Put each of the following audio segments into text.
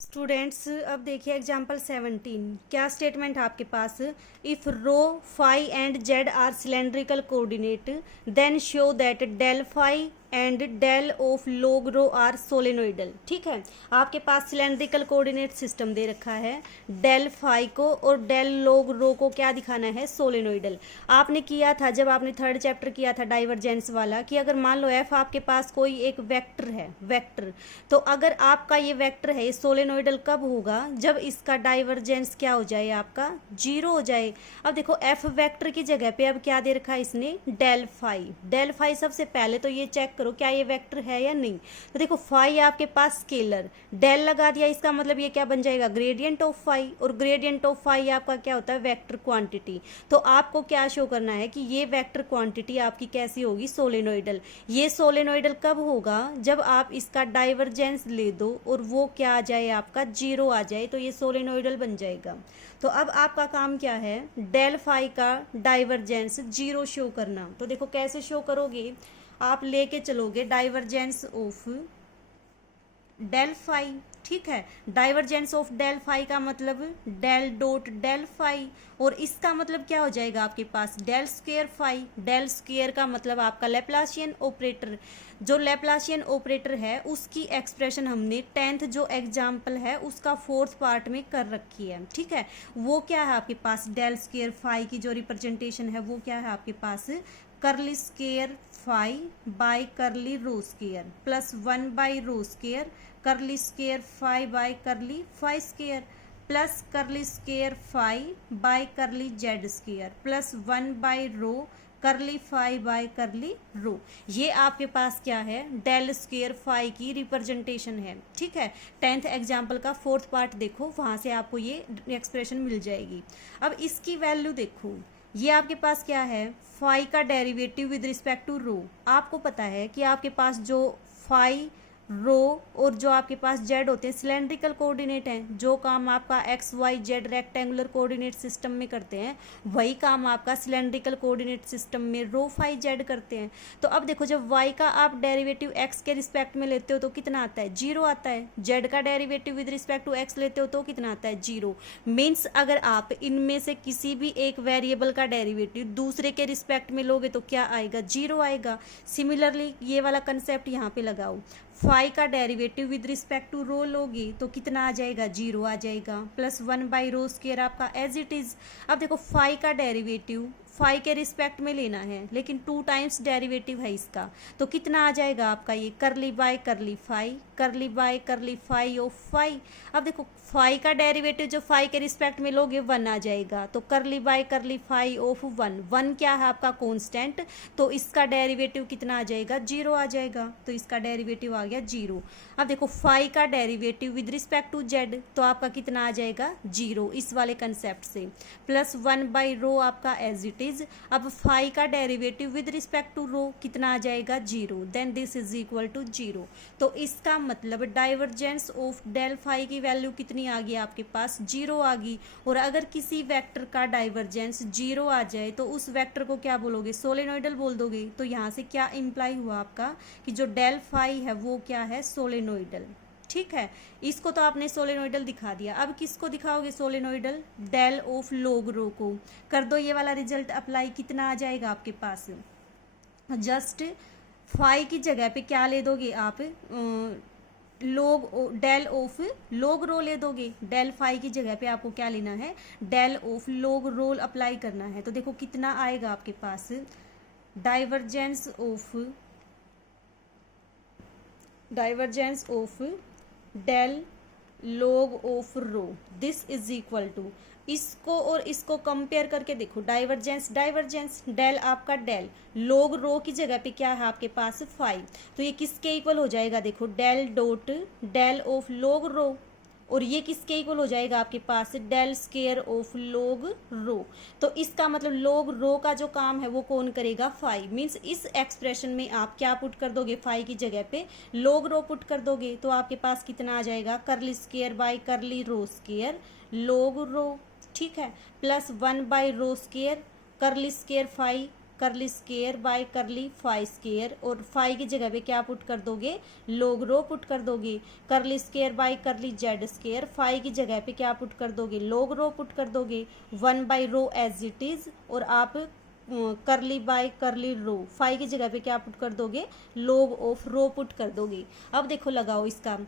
Students अब देखिए example 17। क्या स्टेटमेंट है आपके पास? If rho phi and z are cylindrical coordinate then show that del phi and del of log rho are solenoidal. ठीक है, आपके पास सिलेंड्रिकल कोऑर्डिनेट सिस्टम दे रखा है, डेल फाई को और डेल लोग रो को क्या दिखाना है? सोलेनोइडल। आपने किया था जब आपने थर्ड चैप्टर किया था डाइवर्जेंस वाला कि अगर मान लो एफ आपके पास कोई एक वेक्टर है, वेक्टर, तो अगर आपका ये वेक्टर है सोलेनोइडल कब होगा? जब इसका डाइवर्जेंस क्या हो जाए? आपका जीरो हो जाए। अब देखो एफ वेक्टर की जगह पे अब क्या दे रखा है इसने? Del phi. डेल फाई सबसे पहले तो ये चेक करो क्या ये वेक्टर है या नहीं। तो देखो फाई आपके पास स्केलर, डेल लगा दिया, इसका मतलब ये क्या बन जाएगा? ग्रेडियंट ऑफ फाई, और ग्रेडियंट ऑफ फाई आपका क्या होता है? Vector quantity. तो आपको क्या शो करना है कि ये वेक्टर क्वांटिटी आपकी कैसी होगी? सोलेनोइडल। ये सोलेनोइडल कब होगा? जब आप इसका डाइवर्जेंस ले दो और वो क्या आ जाए? आपका जीरो आ जाए, तो ये सोलेनोइडल बन जाएगा। तो अब आपका काम क्या है? डेल फाई का डाइवर्जेंस जीरो शो करना। तो देखो कैसे शो करोगे? आप लेके चलोगे डाइवर्जेंस ऑफ डेल फाई। ठीक है, डाइवर्जेंस ऑफ डेल फाई का मतलब डेल डॉट डेल फाई, और इसका मतलब क्या हो जाएगा आपके पास? Del square phi. Del square का मतलब आपका लेप्लाशियन ऑपरेटर। जो लेप्लाशियन ऑपरेटर है उसकी एक्सप्रेशन हमने 10th जो एग्जाम्पल है उसका 4th पार्ट में कर रखी है। ठीक है, वो क्या है आपके पास? डेल स्क्वायर फाई की जो रिप्रेजेंटेशन है वो क्या है आपके पास? करली square phi by curly rho square plus 1 by rho square curly square phi by curly phi square plus curly square phi by curly z square plus 1 by rho curly phi by curly रो। ये आपके पास क्या है? Del square phi की representation है। ठीक है, 10th example का 4th part देखो, वहां से आपको ये एक्सप्रेशन मिल जाएगी। अब इसकी वैल्यू देखो, ये आपके पास क्या है? फाई का डेरिवेटिव विद रिस्पेक्ट टू रो। आपको पता है कि आपके पास जो फाई, रो और जो आपके पास जेड होते हैं सिलेंड्रिकल कोऑर्डिनेट हैं। जो काम आपका X Y Z rectangular coordinate system में करते हैं वही काम आपका सिलेंड्रिकल कोऑर्डिनेट सिस्टम में रो फाई जेड करते हैं। तो अब देखो जब वाई का आप डेरिवेटिव एक्स के रिस्पेक्ट में लेते हो तो कितना आता है? जीरो आता है। जेड का derivative with respect to X लेते हो तो कितना आता है? जीरो। मीन्स अगर आप इनमें से किसी भी एक वेरिएबल का डेरिवेटिव दूसरे के रिस्पेक्ट में लोगे तो क्या आएगा? जीरो आएगा। सिमिलरली ये वाला कंसेप्ट यहाँ पे लगाओ, फाई का डेरिवेटिव विद रिस्पेक्ट टू रो लोगे तो कितना आ जाएगा? जीरो आ जाएगा। प्लस 1 बाई रो स्क्वायर आपका एज इट इज। अब देखो फाई का डेरिवेटिव फाई के रिस्पेक्ट में लेना है लेकिन 2 टाइम्स डेरिवेटिव है इसका, तो कितना आ जाएगा आपका? ये करली बाय करली फाई, करली bye curly phi of phi. अब देखो फाई का डेरिवेटिव जो फाई के रिस्पेक्ट में लोगे 1 आ जाएगा, तो करली बाय करली फाई ऑफ 1। 1 क्या है आपका? कांस्टेंट, तो इसका डेरिवेटिव कितना आ जाएगा? जीरो आ जाएगा, तो इसका डेरिवेटिव आ गया जीरो। अब देखो फाई का derivative with respect to Z तो आपका कितना आ जाएगा? जीरो, इस वाले कंसेप्ट से। प्लस 1 बाई रो आपका एज इट इज। अब फाई का derivative with respect to rho कितना आ जाएगा? Zero. Then this is equal to zero. तो इसका मतलब डाइवर्जेंस ऑफ डेल फाई की वैल्यू कितनी आ गई आपके पास? जीरो आ गई। और अगर किसी वेक्टर का डाइवर्जेंस जीरो आ जाए तो उस वेक्टर को क्या बोलोगे? सोलेनोइडल बोल दोगे। तो यहाँ से क्या इंप्लाई हुआ आपका कि जो डेल फाई है वो क्या है? सोलेनोइडल। ठीक है, इसको तो आपने सोलेनोइडल दिखा दिया। अब किसको दिखाओगे सोलेनोइडल? डेल ऑफ लोग रो को। कर दो ये वाला रिजल्ट अप्लाई, कितना आ जाएगा आपके पास? जस्ट फाई की जगह पे क्या ले दोगे आप? लोग डेल ऑफ लोग रो ले दोगे। डेल फाई की जगह पे आपको क्या लेना है? Del of log rho apply करना है। तो देखो कितना आएगा आपके पास? Divergence of del log of rho this is equal to, इसको और इसको कंपेयर करके देखो, डाइवर्जेंस डाइवर्जेंस, डेल आपका डेल, लॉग रो की जगह पे क्या है आपके पास? फाई, तो ये किसके इक्वल हो जाएगा? देखो del dot del of log rho, और ये किसके इक्वल हो जाएगा आपके पास? Del square of log rho. तो इसका मतलब लॉग रो का जो काम है वो कौन करेगा? फाई। मीन्स इस एक्सप्रेशन में आप क्या पुट कर दोगे? फाई की जगह पे लॉग रो पुट कर दोगे, तो आपके पास कितना आ जाएगा? करली square by curly rho square log rho. ठीक है, plus 1 by rho square curly square phi curly square by curly phi square, और फाई की जगह पे क्या पुट कर दोगे, log रो पुट कर दोगे। Curly square by curly Z square, phi की जगह पे क्या पुट कर दोगे, log रो पुट कर दोगे। 1 by rho as it is, और आप करली बाय करली रो, फाई की जगह पे क्या पुट कर दोगे, log ऑफ रो पुट कर दोगे। अब देखो लगाओ इसका,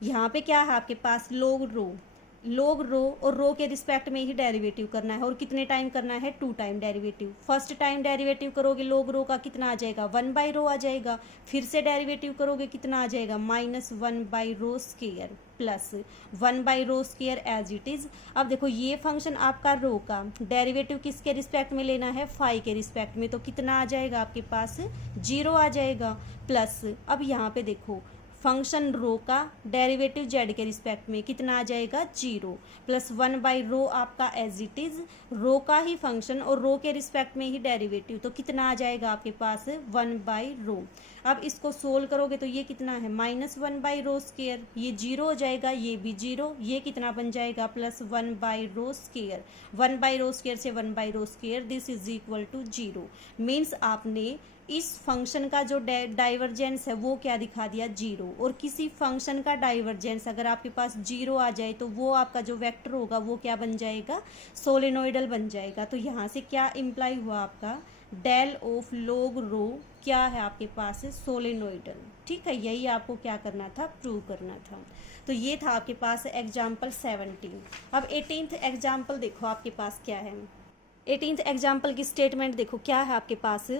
यहाँ पे क्या है आपके पास, log रो, log रो और रो के रिस्पेक्ट में ही डेरिवेटिव करना है, और कितने टाइम करना है, 2 time derivative. First time derivative करोगे log रो का कितना आ जाएगा, 1 बाई रो आ जाएगा। फिर से डेरिवेटिव करोगे कितना आ जाएगा, -1 by rho square plus 1 by rho square as it is. अब देखो ये फंक्शन आपका रो का डेरिवेटिव किसके रिस्पेक्ट में लेना है, फाई के रिस्पेक्ट में, तो कितना आ जाएगा आपके पास, 0 आ जाएगा। प्लस अब यहाँ पे देखो फंक्शन रो का डेरिवेटिव जेड के रिस्पेक्ट में कितना आ जाएगा, 0, प्लस 1 बाई रो आपका एज इट इज, रो का ही फंक्शन और रो के रिस्पेक्ट में ही डेरिवेटिव, तो कितना आ जाएगा आपके पास, 1 बाई रो। अब इसको सोल्व करोगे तो ये कितना है, -1 बाई रो स्केयर, ये 0 हो जाएगा, ये भी 0, ये कितना बन जाएगा, +1 by rho square. 1 by rho square से 1 by rho square, this is equal to 0। Means आपने इस फंक्शन का जो डाइवर्जेंस है वो क्या दिखा दिया, 0। और किसी फंक्शन का डाइवर्जेंस अगर आपके पास 0 आ जाए तो वो आपका जो वेक्टर होगा वो क्या बन जाएगा, सोलेनोइडल बन जाएगा। तो यहाँ से क्या इम्प्लाई हुआ आपका, डेल ऑफ log रो क्या है आपके पास, सोलेनोइडल। ठीक है, यही आपको क्या करना था, प्रूव करना था। तो ये था आपके पास एग्जाम्पल 17। अब 18th एग्जाम्पल देखो आपके पास क्या है। 18th एग्जाम्पल की स्टेटमेंट देखो क्या है आपके पास,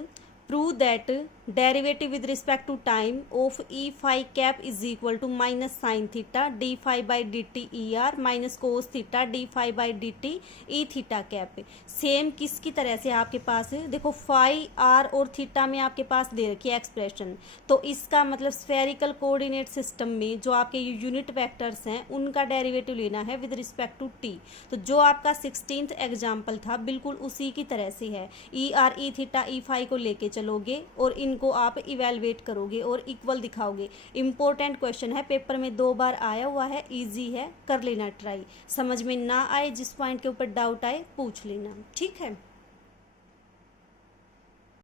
prove that derivative with respect to time of e phi cap is equal to minus sin theta d phi by dt er minus cos theta d phi by dt e theta cap। Same किसकी तरह से आपके पास देखो, phi are और theta में आपके पास दे रखी है एक्सप्रेशन, तो इसका मतलब स्फेरिकल कोऑर्डिनेट सिस्टम में जो आपके यूनिट वेक्टर्स हैं उनका डेरिवेटिव लेना है विद रिस्पेक्ट टू टी। तो जो आपका 16th एग्जाम्पल था बिल्कुल उसी की तरह से है, E R E theta E phi को लेके चलोगे और इनको आप इवेलुएट करोगे और इक्वल दिखाओगे। इंपॉर्टेंट क्वेश्चन है, पेपर में 2 बार आया हुआ है, इजी है, कर लेना ट्राई। समझ में ना आए, जिस पॉइंट के ऊपर डाउट आए पूछ लेना, ठीक है।